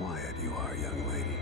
quiet you are, young lady.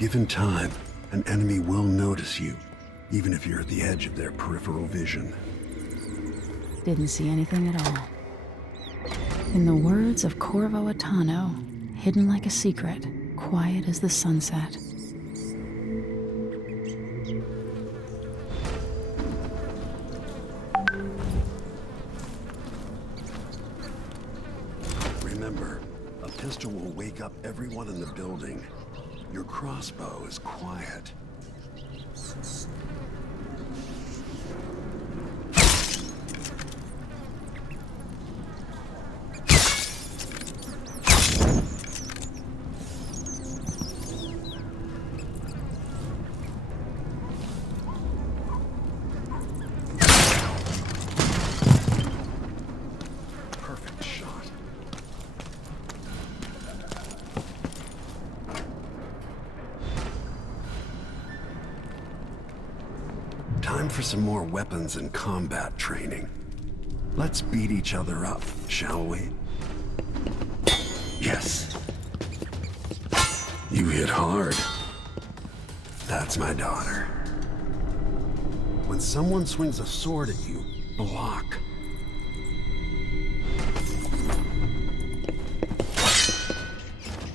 Given time, an enemy will notice you, even if you're at the edge of their peripheral vision. Didn't see anything at all. In the words of Corvo Attano, hidden like a secret, quiet as the sunset. Remember, a pistol will wake up everyone in the building. Your crossbow is quiet. Perfect shot. Time for some more weapons and combat training. Let's beat each other up, shall we? Yes. You hit hard. That's my daughter. When someone swings a sword at you, block.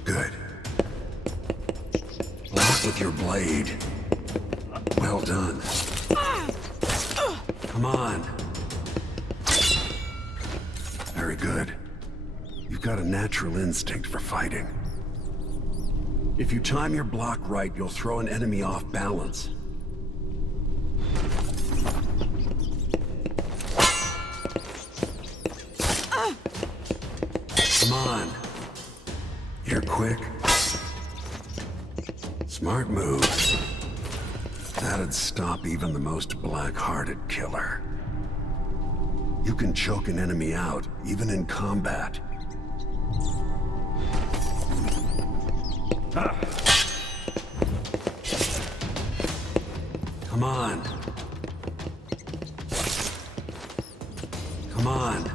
Good. Block with your blade. Well done. Come on. Very good. You've got a natural instinct for fighting. If you time your block right, you'll throw an enemy off balance. Come on. You're quick. Smart move. That'd stop even the most black-hearted killer. You can choke an enemy out, even in combat. Come on. Come on.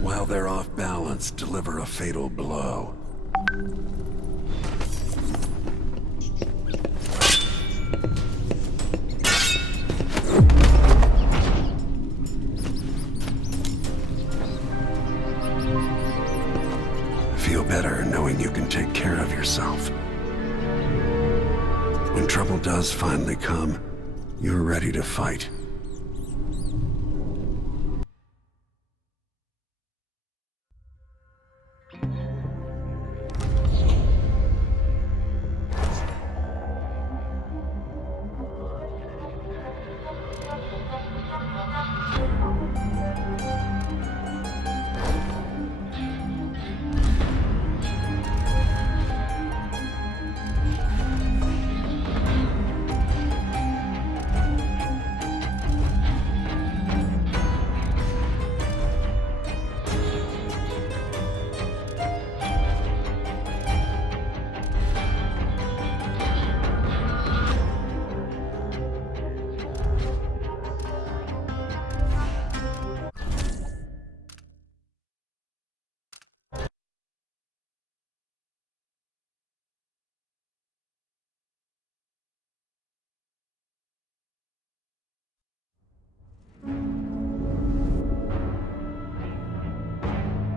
While they're off balance, deliver a fatal blow. Feel better knowing you can take care of yourself. When trouble does finally come, you're ready to fight.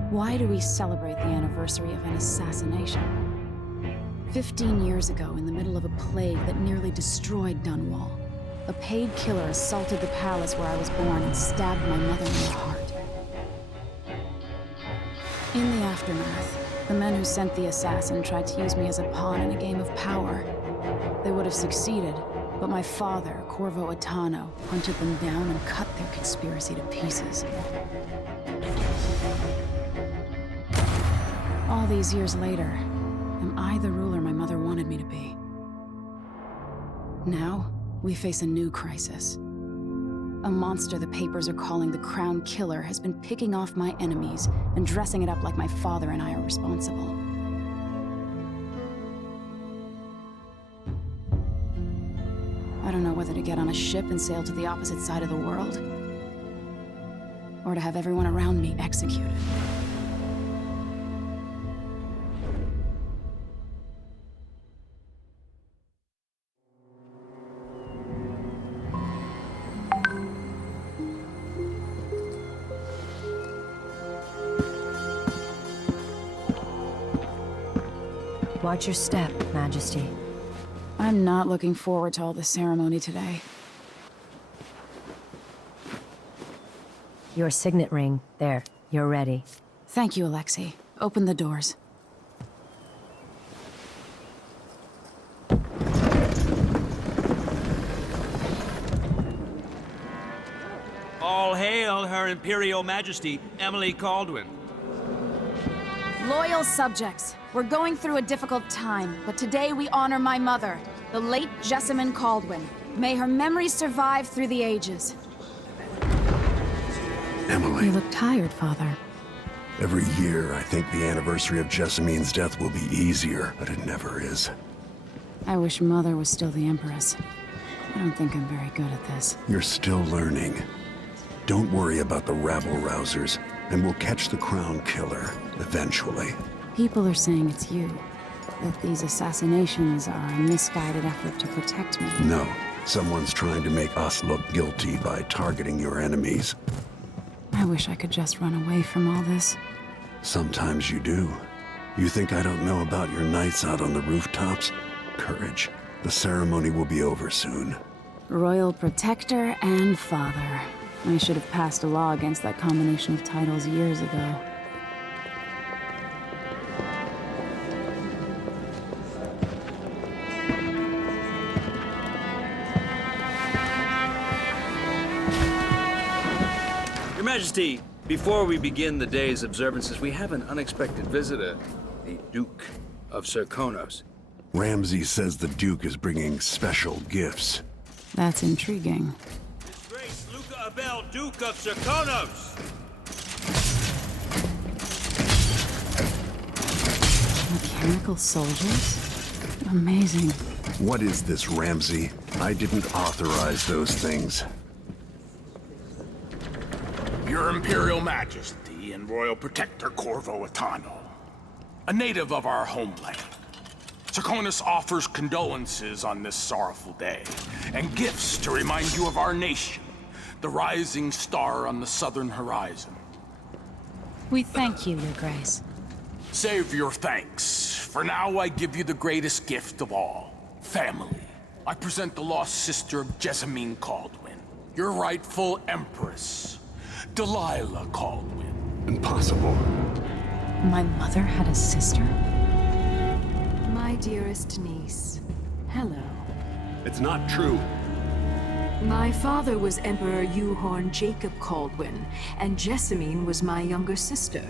Why do we celebrate the anniversary of an assassination? 15 years ago, in the middle of a plague that nearly destroyed Dunwall, a paid killer assaulted the palace where I was born and stabbed my mother in the heart. In the aftermath, the men who sent the assassin tried to use me as a pawn in a game of power. They would have succeeded, but my father, Corvo Attano, hunted them down and cut their conspiracy to pieces. All these years later, am I the ruler my mother wanted me to be? Now, we face a new crisis. A monster the papers are calling the Crown Killer has been picking off my enemies and dressing it up like my father and I are responsible. I don't know whether to get on a ship and sail to the opposite side of the world, or to have everyone around me executed. Watch your step, Majesty. I'm not looking forward to all the ceremony today. Your signet ring. There. You're ready. Thank you, Alexei. Open the doors. All hail Her Imperial Majesty, Emily Caldwin. Loyal subjects, we're going through a difficult time, but today we honor my mother, the late Jessamine Caldwin. May her memory survive through the ages. Emily, You look tired, Father. every year I think the anniversary of Jessamine's death will be easier, but it never is. I wish Mother was still the Empress. I don't think I'm very good at this. You're still learning. Don't worry about the rabble-rousers, and we'll catch the Crown Killer, eventually. People are saying it's you. That these assassinations are a misguided effort to protect me. No, someone's trying to make us look guilty by targeting your enemies. I wish I could just run away from all this. Sometimes you do. You think I don't know about your nights out on the rooftops? Courage. The ceremony will be over soon. Royal Protector and Father. I should have passed a law against that combination of titles years ago. Your Majesty, before we begin the day's observances, we have an unexpected visitor, the Duke of Serkonos. Ramsay says the Duke is bringing special gifts. That's intriguing. His Grace Luca Abel, Duke of Serkonos! Mechanical soldiers? Amazing. What is this, Ramsay? I didn't authorize those things. Your Imperial Majesty and Royal Protector Corvo Atano, a native of our homeland. Serkonos offers condolences on this sorrowful day, and gifts to remind you of our nation, the rising star on the southern horizon. We thank you, Your Grace. Save your thanks. For now, I give you the greatest gift of all, family. I present the lost sister of Jessamine Caldwin, your rightful Empress, Delilah Caldwin. Impossible. My mother had a sister? My dearest niece, hello. It's not true. My father was Emperor Euhorn Jacob Caldwin, and Jessamine was my younger sister.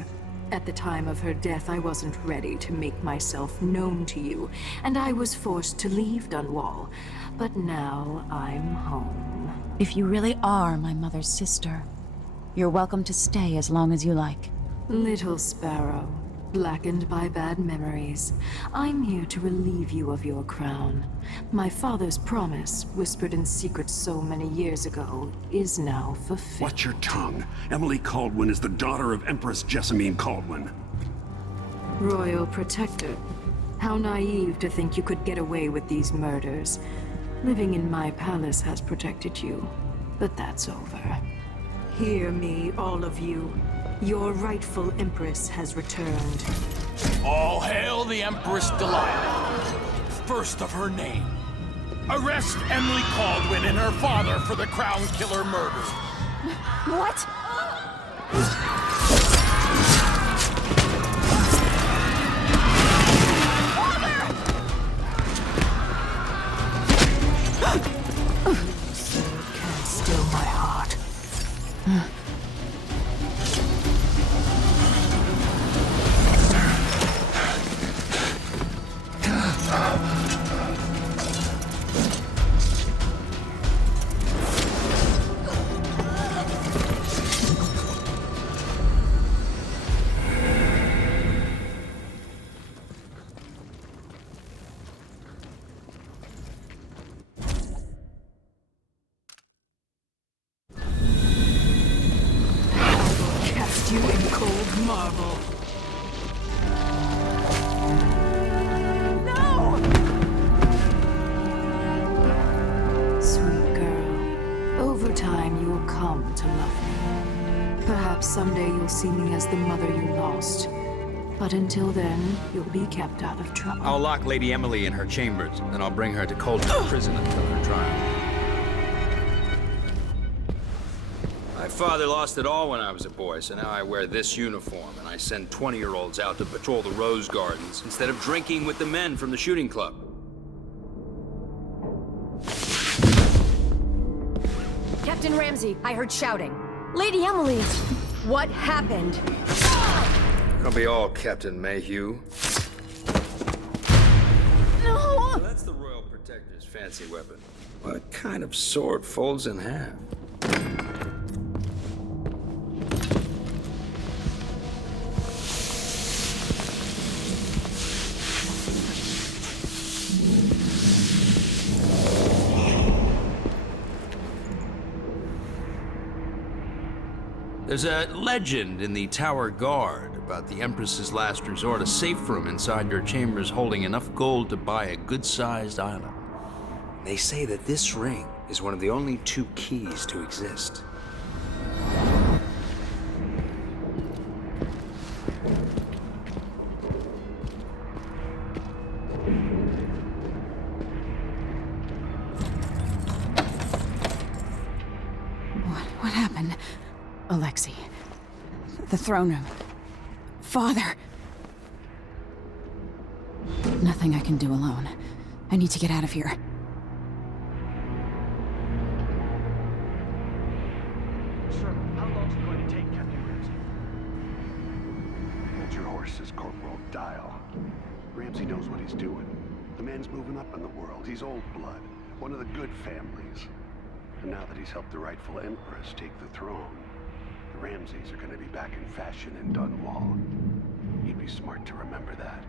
At the time of her death, I wasn't ready to make myself known to you, and I was forced to leave Dunwall. But now I'm home. If you really are my mother's sister, you're welcome to stay as long as you like. Little sparrow, blackened by bad memories, I'm here to relieve you of your crown. My father's promise, whispered in secret so many years ago, is now fulfilled. Watch your tongue. Emily Caldwin is the daughter of Empress Jessamine Caldwin. Royal Protector, how naive to think you could get away with these murders. Living in my palace has protected you, but that's over. Hear me, all of you. Your rightful Empress has returned. All hail the Empress Delilah, first of her name. Arrest Emily Caldwin and her father for the Crown Killer murder. What? Can't still my heart. marble. Sweet girl, over time you'll come to love me. Perhaps someday you'll see me as the mother you lost. But until then, you'll be kept out of trouble. I'll lock Lady Emily in her chambers, then I'll bring her to Coldwood Prison until her trial. My father lost it all when I was a boy, so now I wear this uniform, and I send 20-year-olds out to patrol the rose gardens instead of drinking with the men from the shooting club. Captain Ramsey, I heard shouting. Lady Emily, what happened? I'll be all Captain Mayhew. No! So that's the Royal Protector's fancy weapon. What kind of sword folds in half? There's a legend in the Tower Guard about the Empress's last resort, a safe room inside your chambers holding enough gold to buy a good-sized island. They say that this ring is one of the only 2 keys to exist. What happened? Alexei. The throne room. Father! Nothing I can do alone. I need to get out of here. Sir, how long is it going to take, Captain Ramsey? Hold your horses, Corporal. Dial. Ramsey knows what he's doing. The man's moving up in the world. He's old blood. One of the good families. And now that he's helped the rightful Empress take the throne, the Ramseys are gonna be back in fashion in Dunwall. You'd be smart to remember that.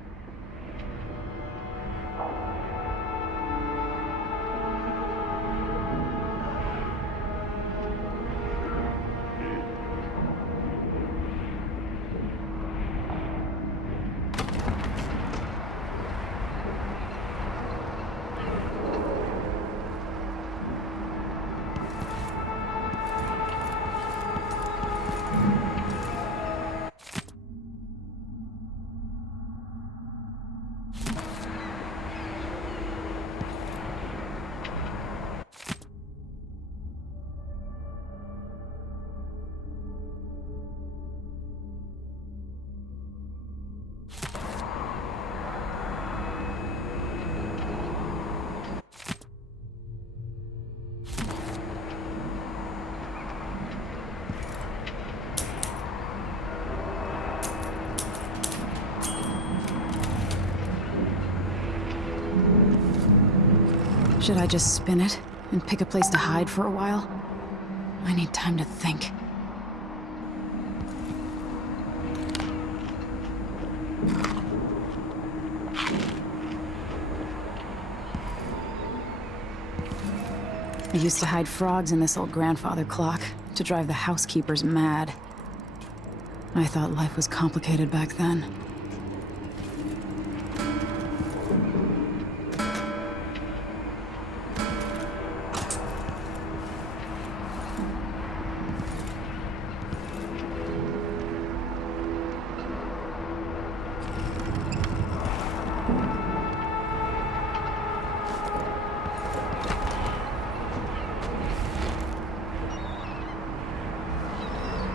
Should I just spin it and pick a place to hide for a while? I need time to think. I used to hide frogs in this old grandfather clock to drive the housekeepers mad. I thought life was complicated back then.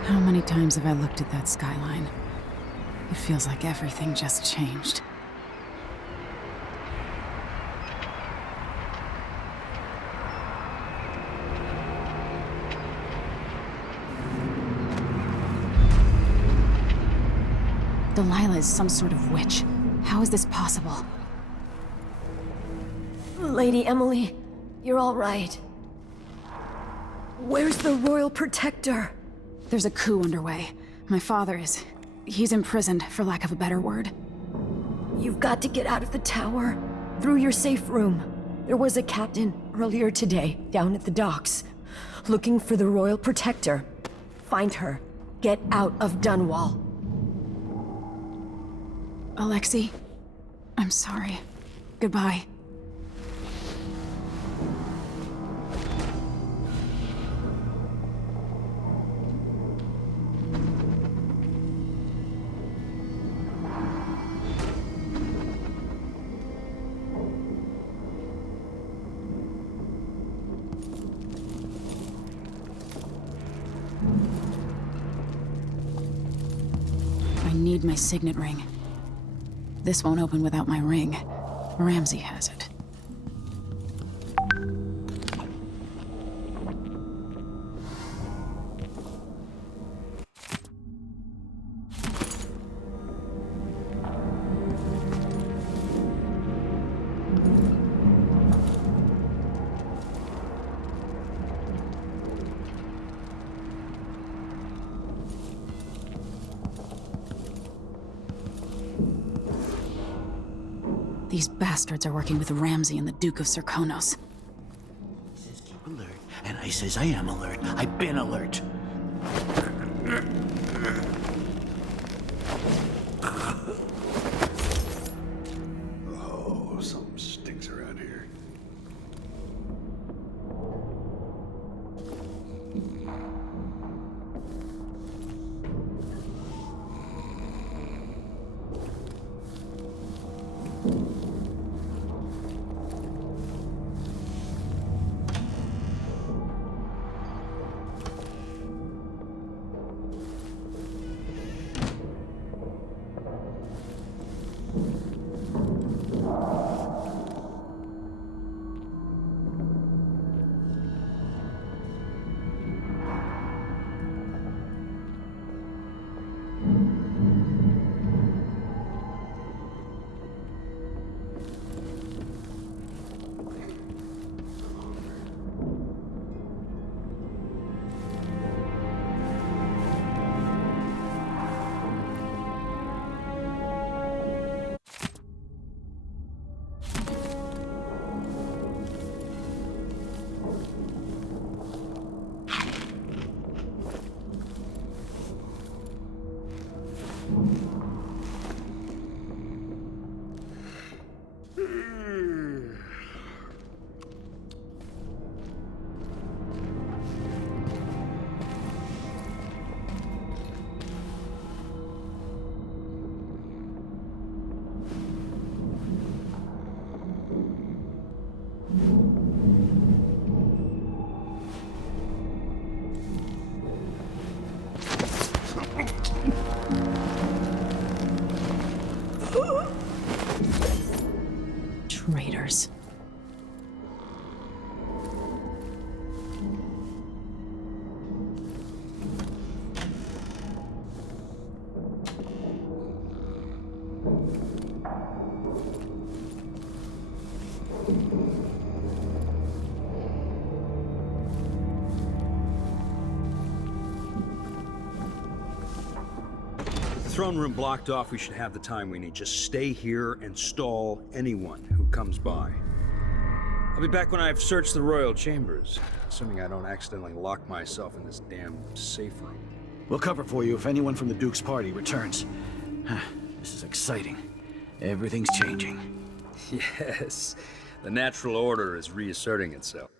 How many times have I looked at that skyline? It feels like everything just changed. Delilah is some sort of witch. How is this possible? Lady Emily, you're all right. Where's the Royal Protector? There's a coup underway. My father is... he's imprisoned, for lack of a better word. You've got to get out of the tower. Through your safe room. There was a captain earlier today, down at the docks. Looking for the Royal Protector. Find her. Get out of Dunwall. Alexei, I'm sorry. Goodbye. I need my signet ring. This won't open without my ring. Ramsey has it. These bastards are working with Ramsey and the Duke of Serkonos. He says keep alert, and I says I am alert. I've been alert. Oh, something stinks around here. Traitors. Throne room blocked off, we should have the time we need. Just stay here and stall anyone who comes by. I'll be back when I've searched the royal chambers, assuming I don't accidentally lock myself in this damn safe room. We'll cover for you if anyone from the Duke's party returns. This is exciting. Everything's changing. Yes, the natural order is reasserting itself.